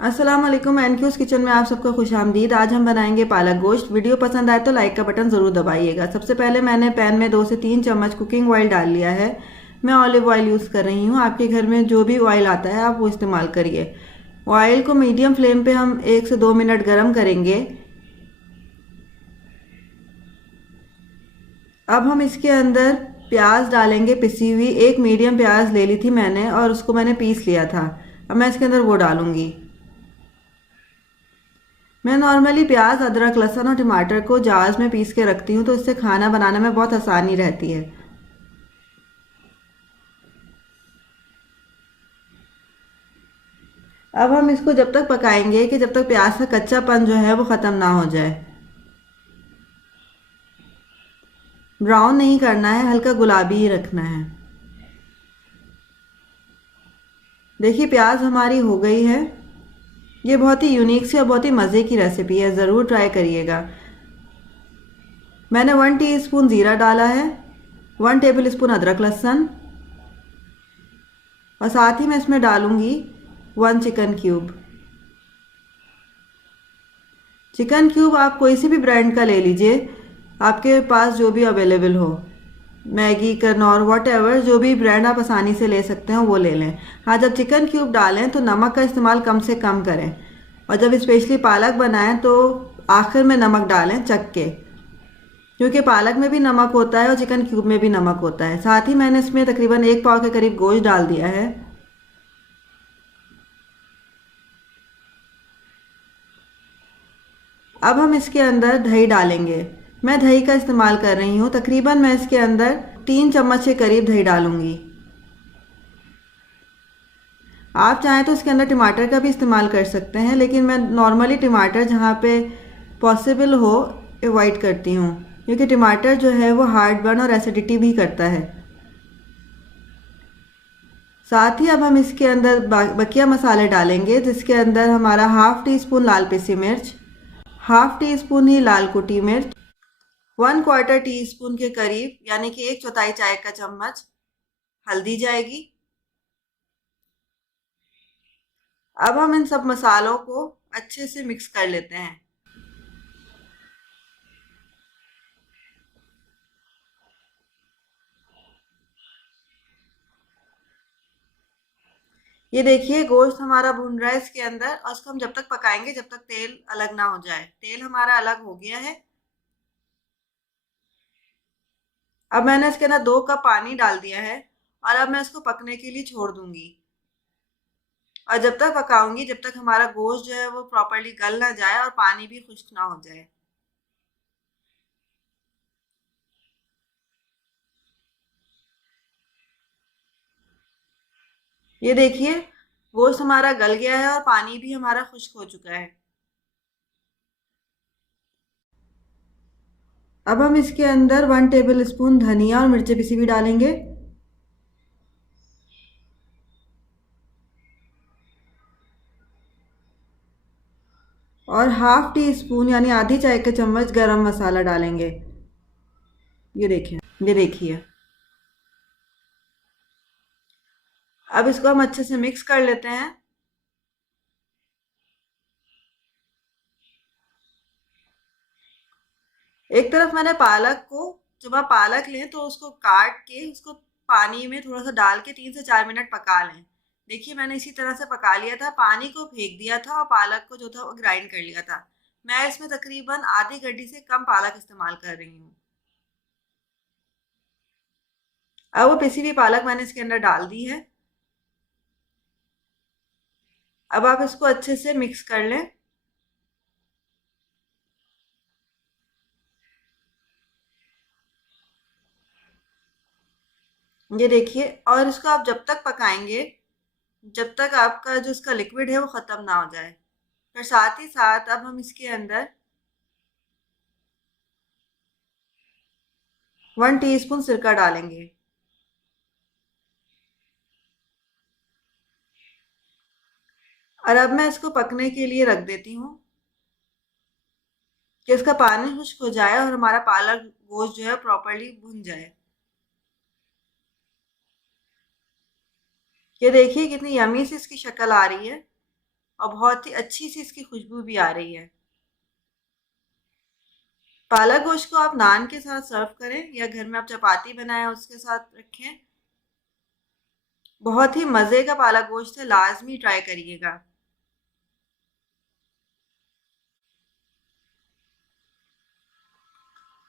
अस्सलाम वालेकुम। एनक्यूज़ किचन में आप सबको खुश आमदीद। आज हम बनाएंगे पालक गोश्त। वीडियो पसंद आए तो लाइक का बटन ज़रूर दबाइएगा। सबसे पहले मैंने पैन में 2 से 3 चम्मच कुकिंग ऑयल डाल लिया है। मैं ऑलिव ऑयल यूज़ कर रही हूँ। आपके घर में जो भी ऑयल आता है आप वो इस्तेमाल करिए। ऑयल को मीडियम फ्लेम पे हम 1 से 2 मिनट गर्म करेंगे। अब हम इसके अंदर प्याज डालेंगे पिसी हुई। एक मीडियम प्याज ले ली थी मैंने और उसको मैंने पीस लिया था। अब मैं इसके अंदर वो डालूंगी। मैं नॉर्मली प्याज, अदरक, लहसुन और टमाटर को जार्स में पीस के रखती हूँ, तो इससे खाना बनाने में बहुत आसानी रहती है। अब हम इसको जब तक पकाएंगे कि जब तक प्याज का कच्चापन जो है वो ख़त्म ना हो जाए। ब्राउन नहीं करना है, हल्का गुलाबी ही रखना है। देखिए प्याज हमारी हो गई है। ये बहुत ही यूनिक सी और बहुत ही मज़े की रेसिपी है, ज़रूर ट्राई करिएगा। मैंने 1 टीस्पून ज़ीरा डाला है, 1 टेबल स्पून अदरक लहसुन, और साथ ही मैं इसमें डालूंगी 1 चिकन क्यूब। चिकन क्यूब आप कोई सी भी ब्रांड का ले लीजिए, आपके पास जो भी अवेलेबल हो। मैगी, करनौर, वॉट एवर, जो भी ब्रांड आप आसानी से ले सकते हो वो ले लें। हाँ, जब चिकन क्यूब डालें तो नमक का इस्तेमाल कम से कम करें, और जब स्पेशली पालक बनाएं तो आखिर में नमक डालें चख के, क्योंकि पालक में भी नमक होता है और चिकन क्यूब में भी नमक होता है। साथ ही मैंने इसमें तकरीबन 1 पाव के करीब गोश्त डाल दिया है। अब हम इसके अंदर दही डालेंगे। मैं दही का इस्तेमाल कर रही हूँ। तकरीबन मैं इसके अंदर 3 चम्मच के करीब दही डालूंगी। आप चाहें तो इसके अंदर टमाटर का भी इस्तेमाल कर सकते हैं, लेकिन मैं नॉर्मली टमाटर जहाँ पे पॉसिबल हो अवॉइड करती हूँ, क्योंकि टमाटर जो है वो हार्ट बर्न और एसिडिटी भी करता है। साथ ही अब हम इसके अंदर बकिया मसाले डालेंगे, जिसके अंदर हमारा ½ टीस्पून लाल पिसी मिर्च, ½ टीस्पून ही लाल कुटी मिर्च, 1/4 टीस्पून के करीब यानी कि 1/4 चाय का चम्मच हल्दी जाएगी। अब हम इन सब मसालों को अच्छे से मिक्स कर लेते हैं। ये देखिए गोश्त हमारा भुन रहा है इसके अंदर, और इसको हम जब तक पकाएंगे जब तक तेल अलग ना हो जाए। तेल हमारा अलग हो गया है। अब मैंने इसके अंदर 2 कप पानी डाल दिया है, और अब मैं इसको पकने के लिए छोड़ दूंगी। और जब तक पकाऊंगी जब तक हमारा गोश्त जो है वो प्रॉपरली गल ना जाए और पानी भी खुश्क ना हो जाए। ये देखिए गोश्त हमारा गल गया है और पानी भी हमारा खुश्क हो चुका है। अब हम इसके अंदर 1 टेबल स्पून धनिया और मिर्ची पिसी भी डालेंगे। और ½ टीस्पून यानी आधी चाय का चम्मच गरम मसाला डालेंगे। ये देखिए, ये देखिए। अब इसको हम अच्छे से मिक्स कर लेते हैं। एक तरफ मैंने पालक को, जब आप पालक लें तो उसको काट के उसको पानी में थोड़ा सा डाल के 3 से 4 मिनट पका लें। देखिए मैंने इसी तरह से पका लिया था, पानी को फेंक दिया था और पालक को जो था वो ग्राइंड कर लिया था। मैं इसमें तकरीबन आधी गड्डी से कम पालक इस्तेमाल कर रही हूँ। अब वो पिसी हुई पालक मैंने इसके अंदर डाल दी है। अब आप इसको अच्छे से मिक्स कर लें। ये देखिए, और इसको आप जब तक पकाएंगे जब तक आपका जो इसका लिक्विड है वो ख़त्म ना हो जाए। फिर साथ ही साथ अब हम इसके अंदर 1 टीस्पून सिरका डालेंगे। और अब मैं इसको पकने के लिए रख देती हूँ कि इसका पानी खुश्क हो जाए और हमारा पालक गोश्त जो है प्रॉपरली भुन जाए। ये देखिए कितनी यमी सी इसकी शक्ल आ रही है, और बहुत ही अच्छी सी इसकी खुशबू भी आ रही है। पालक गोश्त को आप नान के साथ सर्व करें या घर में आप चपाती बनाएं उसके साथ रखें। बहुत ही मज़े का पालक गोश्त है, लाजमी ट्राई करिएगा।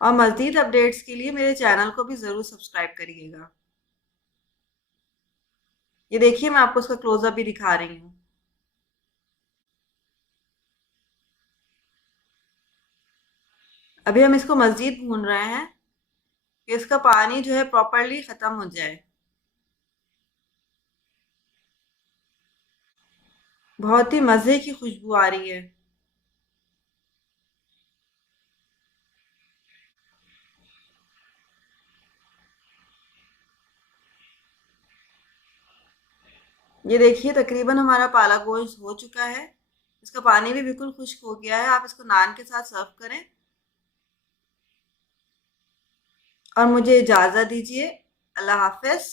और मज़ीद अपडेट्स के लिए मेरे चैनल को भी ज़रूर सब्सक्राइब करिएगा। ये देखिए, मैं आपको उसका क्लोजअप भी दिखा रही हूँ। अभी हम इसको मज़ीद भून रहे हैं कि इसका पानी जो है प्रॉपरली ख़त्म हो जाए। बहुत ही मज़े की खुशबू आ रही है। ये देखिए, तकरीबन हमारा पालक गोश्त हो चुका है। इसका पानी भी बिल्कुल खुश्क हो गया है। आप इसको नान के साथ सर्व करें और मुझे इजाज़त दीजिए। अल्लाह हाफ़िज़।